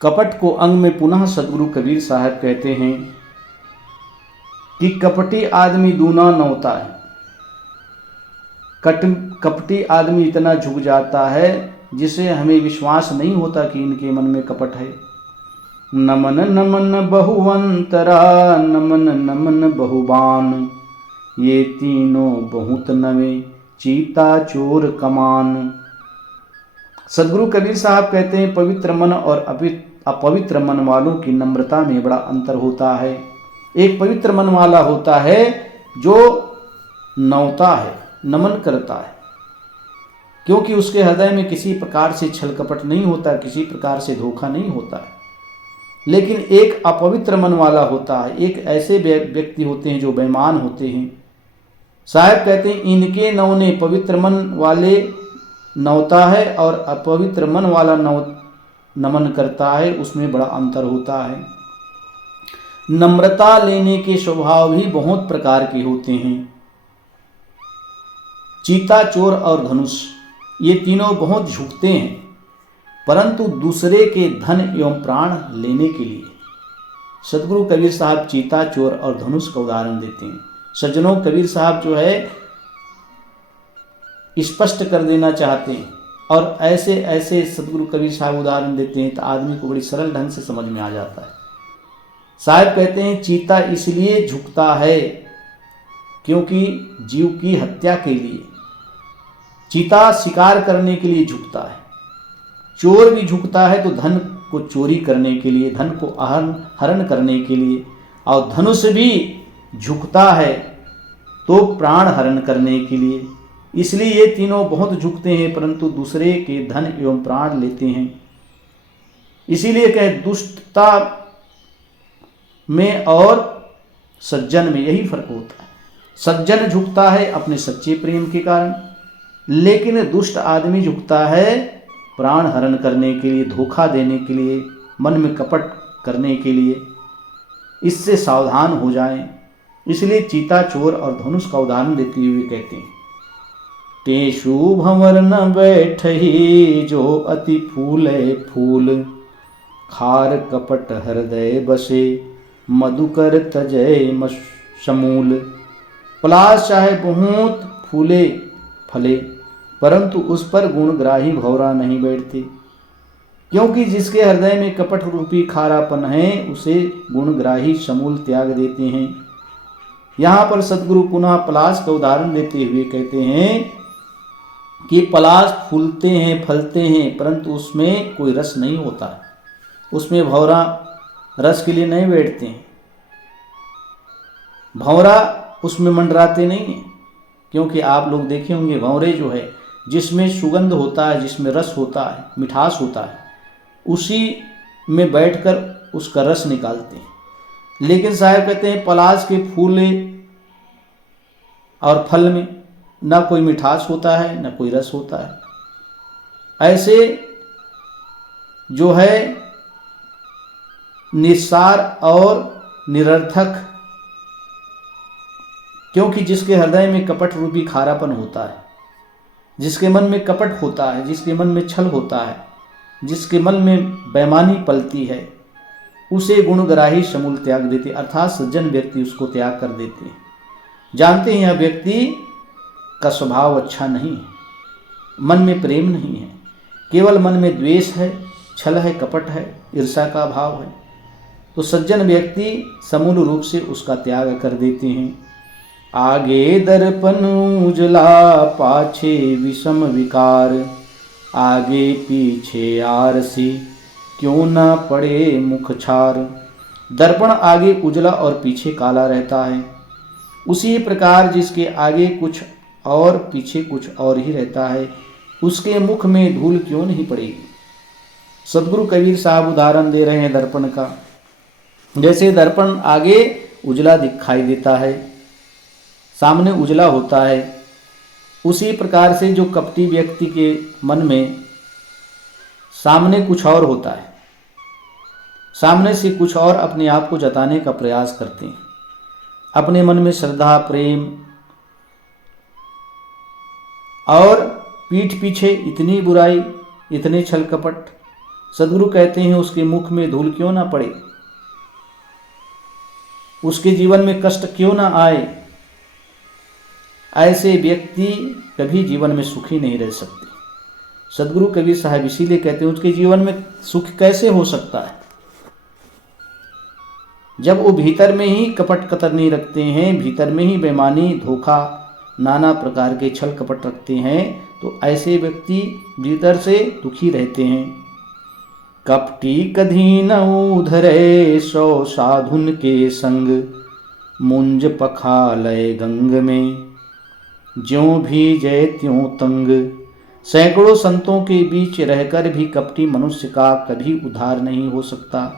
कपट को अंग में पुनः सदगुरु कबीर साहब कहते हैं कि कपटी आदमी दूना न होता है। कपटी आदमी इतना झुक जाता है जिसे हमें विश्वास नहीं होता कि इनके मन में कपट है। नमन नमन बहुवंतरा नमन नमन बहुबान, ये तीनों बहुत नवे चीता चोर कमान। सदगुरु कबीर साहब कहते हैं पवित्र मन और अपवित्र मन वालों की नम्रता में बड़ा अंतर होता है। एक पवित्र मन वाला होता है जो नौता है, नमन करता है, क्योंकि उसके हृदय में किसी प्रकार से छल कपट नहीं होता, किसी प्रकार से धोखा नहीं होता है। लेकिन एक अपवित्र मन वाला होता है, एक ऐसे व्यक्ति होते हैं जो बेईमान होते हैं। साहब कहते हैं इनके नौने पवित्र मन वाले नौता है और अपवित्र मन वाला नमन करता है, उसमें बड़ा अंतर होता है। नम्रता लेने के स्वभाव भी बहुत प्रकार के होते हैं। चीता चोर और धनुष ये तीनों बहुत झुकते हैं, परंतु दूसरे के धन एवं प्राण लेने के लिए। सदगुरु कबीर साहब चीता चोर और धनुष का उदाहरण देते हैं। सज्जनों, कबीर साहब जो है स्पष्ट कर देना चाहते हैं और ऐसे ऐसे सदगुरु कबीर साहब उदाहरण देते हैं तो आदमी को बड़ी सरल ढंग से समझ में आ जाता है। साहब कहते हैं चीता इसलिए झुकता है क्योंकि जीव की हत्या के लिए, चीता शिकार करने के लिए झुकता है। चोर भी झुकता है तो धन को चोरी करने के लिए, धन को हरण करने के लिए, और धनुष भी झुकता है तो प्राण हरण करने के लिए। इसलिए ये तीनों बहुत झुकते हैं परंतु दूसरे के धन एवं प्राण लेते हैं। इसीलिए कहे दुष्टता में और सज्जन में यही फर्क होता है। सज्जन झुकता है अपने सच्चे प्रेम के कारण, लेकिन दुष्ट आदमी झुकता है प्राण हरण करने के लिए, धोखा देने के लिए, मन में कपट करने के लिए। इससे सावधान हो जाएं। इसलिए चीता चोर और धनुष का उदाहरण देते हुए कहते हैं तेषु भंवर न बैठही जो अति फूले फूल, खार कपट हृदय बसे मधुकर तजय समूल। पलाश चाहे बहुत फूले फले परंतु उस पर गुणग्राही भौरा नहीं बैठते, क्योंकि जिसके हृदय में कपट रूपी खारापन है उसे गुणग्राही समूल त्याग देते हैं। यहाँ पर सदगुरु पुनः पलाश का उदाहरण देते हुए कहते हैं कि पलाश फूलते हैं, फलते हैं, परंतु उसमें कोई रस नहीं होता, उसमें भौरा रस के लिए नहीं बैठते हैं, भौरा उसमें मंडराते नहीं हैं। क्योंकि आप लोग देखे होंगे भौरे जो है जिसमें सुगंध होता है, जिसमें रस होता है, मिठास होता है, उसी में बैठकर उसका रस निकालते हैं। लेकिन साहब कहते हैं पलाश के फूल और फल में ना कोई मिठास होता है, ना कोई रस होता है। ऐसे जो है निस्सार और निरर्थक, क्योंकि जिसके हृदय में कपट रूपी खारापन होता है, जिसके मन में कपट होता है, जिसके मन में छल होता है, जिसके मन में बेईमानी पलती है, उसे गुणग्राही समूल त्याग देते, अर्थात सज्जन व्यक्ति उसको त्याग कर देते हैं। जानते हैं यह व्यक्ति का स्वभाव अच्छा नहीं है, मन में प्रेम नहीं है, केवल मन में द्वेष है, छल है, कपट है, ईर्ष्या का भाव है। तो सज्जन व्यक्ति समूल रूप से उसका त्याग कर देते हैं। आगे दर्पण उजला पाछे विषम विकार, आगे पीछे आरसी क्यों ना पड़े मुख छार। दर्पण आगे उजला और पीछे काला रहता है, उसी प्रकार जिसके आगे कुछ और पीछे कुछ और ही रहता है, उसके मुख में धूल क्यों नहीं पड़ेगी। सदगुरु कबीर साहब उदाहरण दे रहे हैं दर्पण का। जैसे दर्पण आगे उजला दिखाई देता है, सामने उजला होता है, उसी प्रकार से जो कपटी व्यक्ति के मन में सामने कुछ और होता है, सामने से कुछ और अपने आप को जताने का प्रयास करते हैं, अपने मन में श्रद्धा, प्रेम, और पीठ पीछे इतनी बुराई, इतने छल कपट, सदगुरु कहते हैं उसके मुख में धूल क्यों ना पड़े, उसके जीवन में कष्ट क्यों ना आए। ऐसे व्यक्ति कभी जीवन में सुखी नहीं रह सकते। सदगुरु कबीर साहब इसीलिए कहते हैं उसके जीवन में सुख कैसे हो सकता है, जब वो भीतर में ही कपट कतरनी रखते हैं, भीतर में ही बेईमानी, धोखा, नाना प्रकार के छल कपट रखते हैं, तो ऐसे व्यक्ति भीतर से दुखी रहते हैं। कपटी कधी न उधरे सौ साधुन के संग, मुंज पखालय गंग में, ज्यों भी जय त्यों तंग। सैकड़ों संतों के बीच रहकर भी कपटी मनुष्य का कभी उद्धार नहीं हो सकता।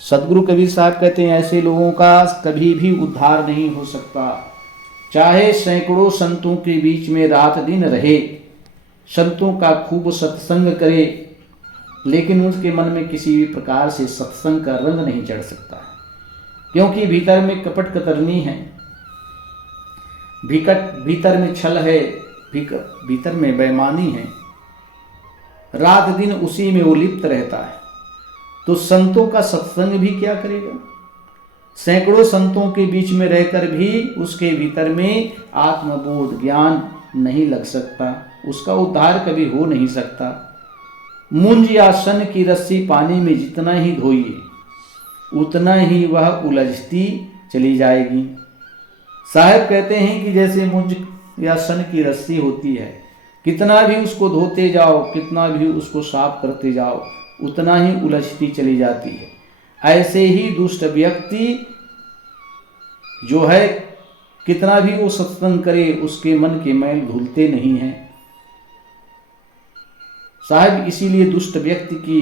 सदगुरु कबीर साहब कहते हैं ऐसे लोगों का कभी भी उद्धार नहीं हो सकता। चाहे सैकड़ों संतों के बीच में रात दिन रहे, संतों का खूब सत्संग करे, लेकिन उसके मन में किसी भी प्रकार से सत्संग का रंग नहीं चढ़ सकता, क्योंकि भीतर में कपट कतरनी है, भीतर में छल है, भीतर में बेईमानी है, रात दिन उसी में वो लिप्त रहता है। तो संतों का सत्संग भी क्या करेगा। सैकड़ों संतों के बीच में रहकर भी उसके भीतर में आत्मबोध ज्ञान नहीं लग सकता, उसका उद्धार कभी हो नहीं सकता। मुंज या सन की रस्सी पानी में जितना ही धोइए उतना ही वह उलझती चली जाएगी। साहब कहते हैं कि जैसे मुंज या सन की रस्सी होती है, कितना भी उसको धोते जाओ, कितना भी उसको साफ करते जाओ, उतना ही उलझती चली जाती है। ऐसे ही दुष्ट व्यक्ति जो है, कितना भी वो सत्संग करे, उसके मन के मैल धुलते नहीं हैं। साहब इसीलिए दुष्ट व्यक्ति की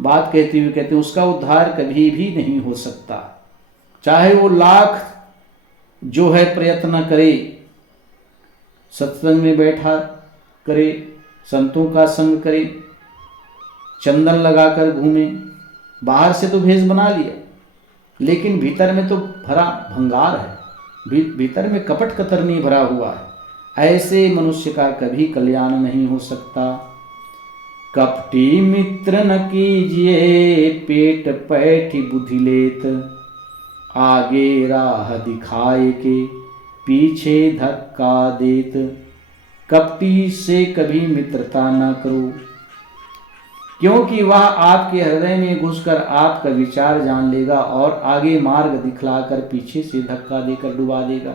बात कहते हुए कहते हैं उसका उद्धार कभी भी नहीं हो सकता। चाहे वो लाख जो है प्रयत्न करे, सत्संग में बैठा करे, संतों का संग करे, चंदन लगाकर घूमे, बाहर से तो भेष बना लिया, लेकिन भीतर में तो भरा भंगार है, भीतर में कपट कतरनी भरा हुआ है। ऐसे मनुष्य का कभी कल्याण नहीं हो सकता। कपटी मित्र न कीजिए, पेट पैठी बुद्धि लेत, आगे राह दिखाए के पीछे धक्का देत। कपटी से कभी मित्रता न करो, क्योंकि वह आपके हृदय में घुसकर आपका विचार जान लेगा और आगे मार्ग दिखलाकर पीछे से धक्का देकर डुबा देगा।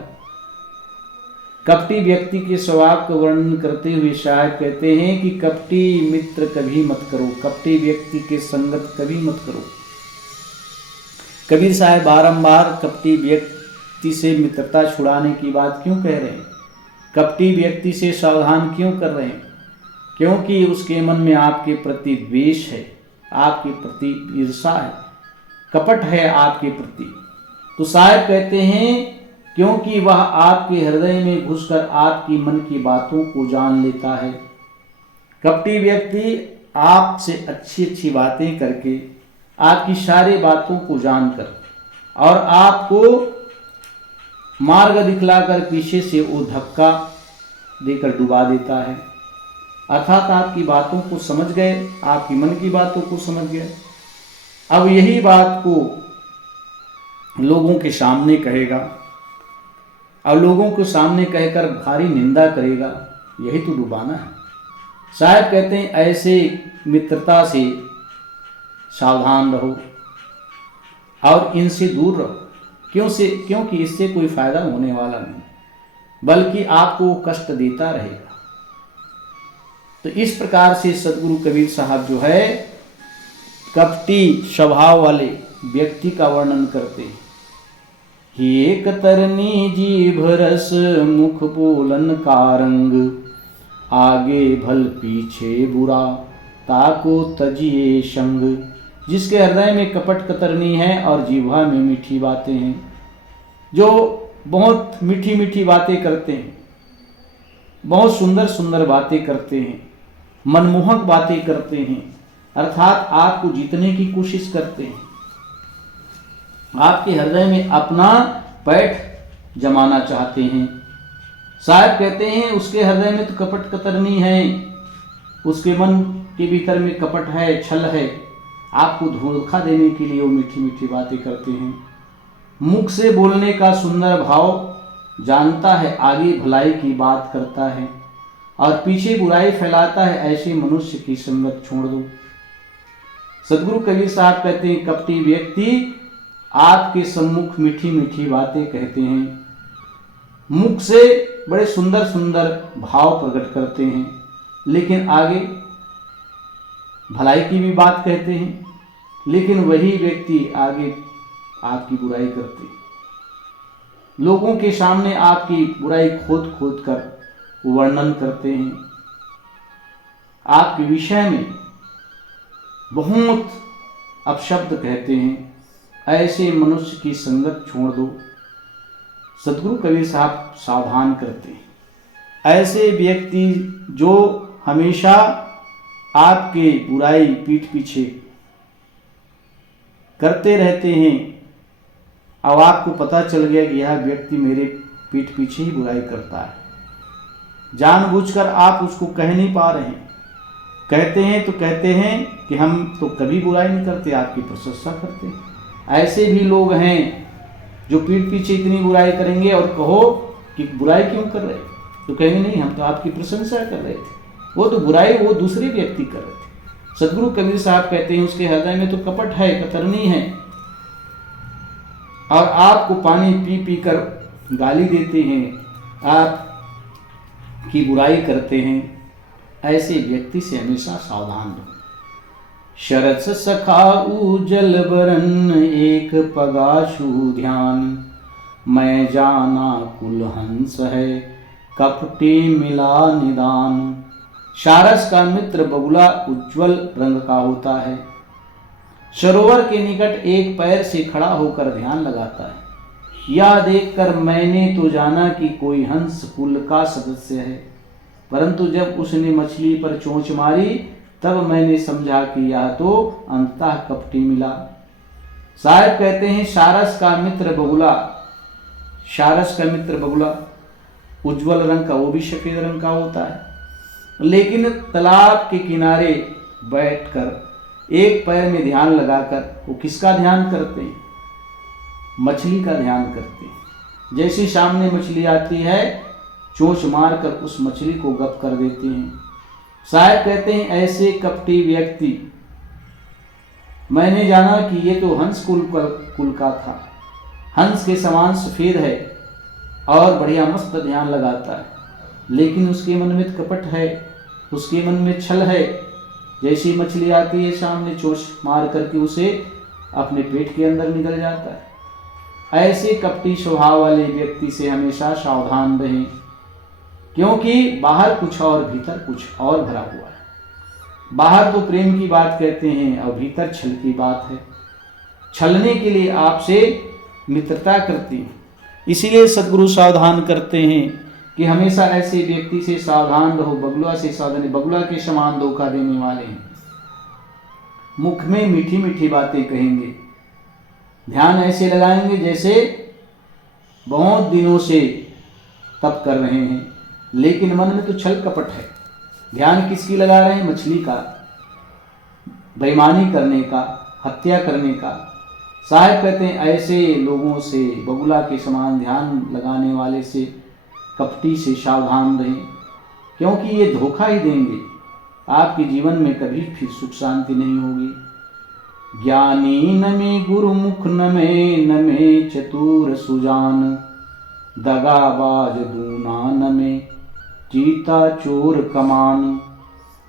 कपटी व्यक्ति के स्वभाव का वर्णन करते हुए शायद कहते हैं कि कपटी मित्र कभी मत करो, कपटी व्यक्ति के संगत कभी मत करो। कबीर साहब बारंबार कपटी व्यक्ति से मित्रता छुड़ाने की बात क्यों कह रहे हैं, कपटी व्यक्ति से सावधान क्यों कर रहे हैं, क्योंकि उसके मन में आपके प्रति द्वेष है, आपके प्रति ईर्षा है, कपट है आपके प्रति। तो साहब कहते हैं क्योंकि वह आपके हृदय में घुसकर आपकी मन की बातों को जान लेता है। कपटी व्यक्ति आपसे अच्छी अच्छी बातें करके, आपकी सारी बातों को जानकर और आपको मार्ग दिखलाकर पीछे से वो धक्का देकर डुबा देता है। अर्थात आपकी बातों को समझ गए, आपकी मन की बातों को समझ गए। अब यही बात को लोगों के सामने कहेगा और लोगों के सामने कहकर भारी निंदा करेगा, यही तो डुबाना है। साहब कहते हैं ऐसे मित्रता से सावधान रहो और इनसे दूर रहो, क्योंकि इससे कोई फायदा होने वाला नहीं, बल्कि आपको कष्ट देता रहेगा। तो इस प्रकार से सदगुरु कबीर साहब जो है कपटी स्वभाव वाले व्यक्ति का वर्णन करते हैं। ये कतरनी जीभ रस मुख बोलन का रंग, आगे भल पीछे बुरा ताको तजिए संग। जिसके हृदय में कपट कतरनी है और जीवा में मीठी बातें हैं, जो बहुत मीठी मीठी बातें करते हैं, बहुत सुंदर सुंदर बातें करते हैं, मनमोहक बातें करते हैं, अर्थात आपको जीतने की कोशिश करते हैं, आपके हृदय में अपना पैठ जमाना चाहते हैं। साहब कहते हैं उसके हृदय में तो कपट कतरनी है, उसके मन के भीतर में कपट है, छल है, आपको धोखा देने के लिए वो मीठी मीठी बातें करते हैं। मुख से बोलने का सुंदर भाव जानता है, आगे भलाई की बात करता है और पीछे बुराई फैलाता है, ऐसे मनुष्य की संगत छोड़ दो। सदगुरु कबीर साहब कहते हैं, कपटी व्यक्ति आपके सम्मुख मीठी मीठी बातें कहते हैं, मुख से बड़े सुंदर सुंदर भाव प्रकट करते हैं, लेकिन आगे भलाई की भी बात कहते हैं, लेकिन वही व्यक्ति आगे आपकी बुराई करते हैं। लोगों के सामने आपकी बुराई खोद खोद कर वर्णन करते हैं, आपके विषय में बहुत अपशब्द कहते हैं। ऐसे मनुष्य की संगत छोड़ दो। सदगुरु कबीर साहब सावधान करते हैं। ऐसे व्यक्ति जो हमेशा आपके बुराई पीठ पीछे करते रहते हैं, अब आपको पता चल गया कि यह व्यक्ति मेरे पीठ पीछे ही बुराई करता है, जानबूझकर आप उसको कह नहीं पा रहे हैं, कहते हैं तो कहते हैं कि हम तो कभी बुराई नहीं करते, आपकी प्रशंसा करते हैं। ऐसे भी लोग हैं जो पीठ पीछे इतनी बुराई करेंगे और कहो कि बुराई क्यों कर रहे, तो कहेंगे नहीं हम तो आपकी प्रशंसा कर रहे थे, वो तो बुराई वो दूसरे व्यक्ति कर रहे थे। सदगुरु कबीर साहब कहते हैं उसके हृदय में तो कपट है, कतरनी है, और आपको पानी पी पी कर गाली देते हैं, आप की बुराई करते हैं। ऐसे व्यक्ति से हमेशा सावधान रहो। शरद सखा उजल बरन एक पगाशु ध्यान, मैं जाना कुल हंस है कपटे मिला निदान। सारस का मित्र बगुला उज्जवल रंग का होता है, सरोवर के निकट एक पैर से खड़ा होकर ध्यान लगाता है। यह देखकर मैंने तो जाना कि कोई हंस कुल का सदस्य है, परंतु जब उसने मछली पर चोंच मारी तब मैंने समझा कि यह तो अंततः कपटी मिला। साहब कहते हैं सारस का मित्र बगुला, सारस का मित्र बगुला उज्जवल रंग का, वो भी सफेद रंग का होता है, लेकिन तालाब के किनारे बैठकर एक पैर में ध्यान लगाकर वो किसका ध्यान करते हैं? मछली का ध्यान करते हैं। जैसे सामने मछली आती है चोंच मारकर उस मछली को गप कर देते हैं। शायद कहते हैं ऐसे कपटी व्यक्ति, मैंने जाना कि ये तो हंस कुल का था, हंस के समान सफेद है और बढ़िया मस्त ध्यान लगाता है, लेकिन उसके मन में कपट है, उसके मन में छल है। जैसी मछली आती है सामने चोंच मार करके उसे अपने पेट के अंदर निकल जाता है। ऐसे कपटी स्वभाव वाले व्यक्ति से हमेशा सावधान रहें, क्योंकि बाहर कुछ और भीतर कुछ और भरा हुआ है। बाहर तो प्रेम की बात कहते हैं और भीतर छल की बात है। छलने के लिए आपसे मित्रता करती है। इसीलिए सदगुरु सावधान करते हैं कि हमेशा ऐसे व्यक्ति से सावधान रहो। बगुला से सावधान, बगुला के समान धोखा देने वाले हैं, मुख में मीठी मीठी बातें कहेंगे, ध्यान ऐसे लगाएंगे जैसे बहुत दिनों से तप कर रहे हैं, लेकिन मन में तो छल कपट है। ध्यान किसकी लगा रहे हैं? मछली का, बेईमानी करने का, हत्या करने का। साहब कहते हैं ऐसे लोगों से, बगुला के समान ध्यान लगाने वाले से, कपटी से सावधान रहें, क्योंकि ये धोखा ही देंगे। आपके जीवन में कभी फिर सुख शांति नहीं होगी। ज्ञानी न में गुरुमुख न में चतुर सुजान, दगाबाज दूना न में जीता चोर कमान।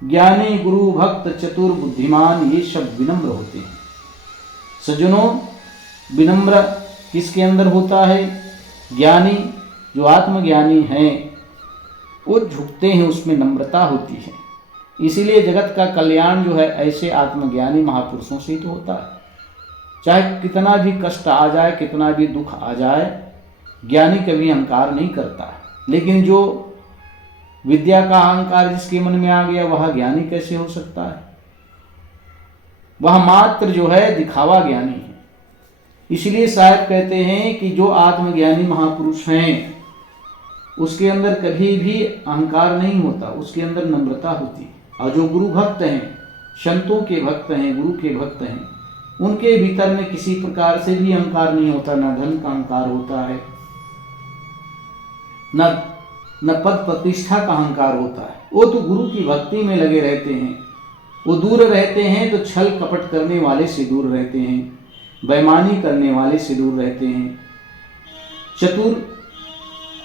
ज्ञानी गुरु भक्त चतुर बुद्धिमान ये सब विनम्र होते हैं। सज्जनों, विनम्र किसके अंदर होता है? ज्ञानी, जो आत्मज्ञानी हैं वो झुकते हैं, उसमें नम्रता होती है। इसीलिए जगत का कल्याण जो है ऐसे आत्मज्ञानी महापुरुषों से ही तो होता है। चाहे कितना भी कष्ट आ जाए, कितना भी दुख आ जाए, ज्ञानी कभी अहंकार नहीं करता है। लेकिन जो विद्या का अहंकार जिसके मन में आ गया वह ज्ञानी कैसे हो सकता है? वह मात्र जो है दिखावा ज्ञानी है। इसलिए साहब कहते हैं कि जो आत्मज्ञानी महापुरुष हैं उसके अंदर कभी भी अहंकार नहीं होता, उसके अंदर नम्रता होती है। और जो गुरु भक्त हैं, संतों के भक्त हैं, गुरु के भक्त हैं, उनके भीतर में किसी प्रकार से भी अहंकार नहीं होता, न धन का अहंकार होता है, न पद प्रतिष्ठा का अहंकार होता है। वो तो गुरु की भक्ति में लगे रहते हैं। वो दूर रहते हैं तो छल कपट करने वाले से दूर रहते हैं, बेईमानी करने वाले से दूर रहते हैं। चतुर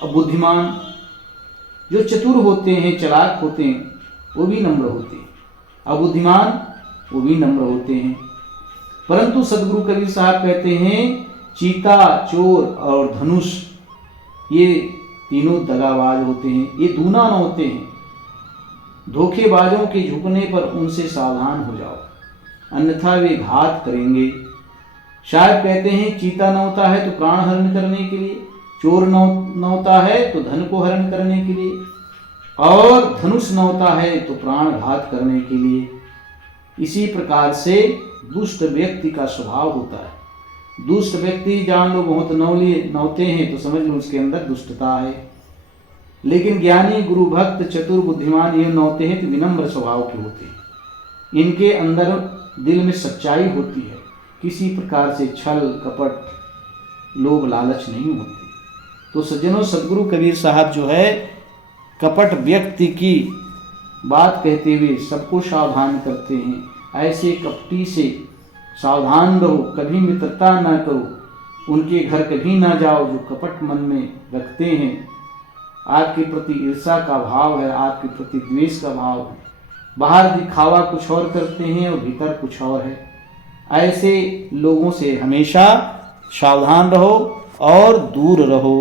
बुद्धिमान, जो चतुर होते हैं, चालाक होते हैं, वो भी नम्र होते हैं, अबुद्धिमान वो भी नम्र होते हैं। परंतु सदगुरु कबीर साहब कहते हैं चीता, चोर और धनुष ये तीनों दगाबाज होते हैं, ये दूना न होते हैं। धोखेबाजों के झुकने पर उनसे सावधान हो जाओ, अन्यथा वे घात करेंगे। शायद कहते हैं चीता न होता है तो प्राण हरण करने के लिए, चोर न होता है तो धन को हरण करने के लिए, और धनुष न होता है तो प्राण घात करने के लिए। इसी प्रकार से दुष्ट व्यक्ति का स्वभाव होता है। दुष्ट व्यक्ति जान लो बहुत नौते हैं तो समझ लो उसके अंदर दुष्टता है। लेकिन ज्ञानी, गुरु भक्त, चतुर, बुद्धिमान ये नौते हैं तो विनम्र स्वभाव के होते हैं। इनके अंदर दिल में सच्चाई होती है, किसी प्रकार से छल कपट लोभ लालच नहीं होती। तो सज्जनों, सदगुरु कबीर साहब जो है कपट व्यक्ति की बात कहते हुए सबको सावधान करते हैं। ऐसे कपटी से सावधान रहो, कभी मित्रता न करो, उनके घर कभी ना जाओ जो कपट मन में रखते हैं। आपके प्रति ईर्ष्या का भाव है, आपके प्रति द्वेष का भाव है, बाहर दिखावा कुछ और करते हैं और भीतर कुछ और है। ऐसे लोगों से हमेशा सावधान रहो और दूर रहो।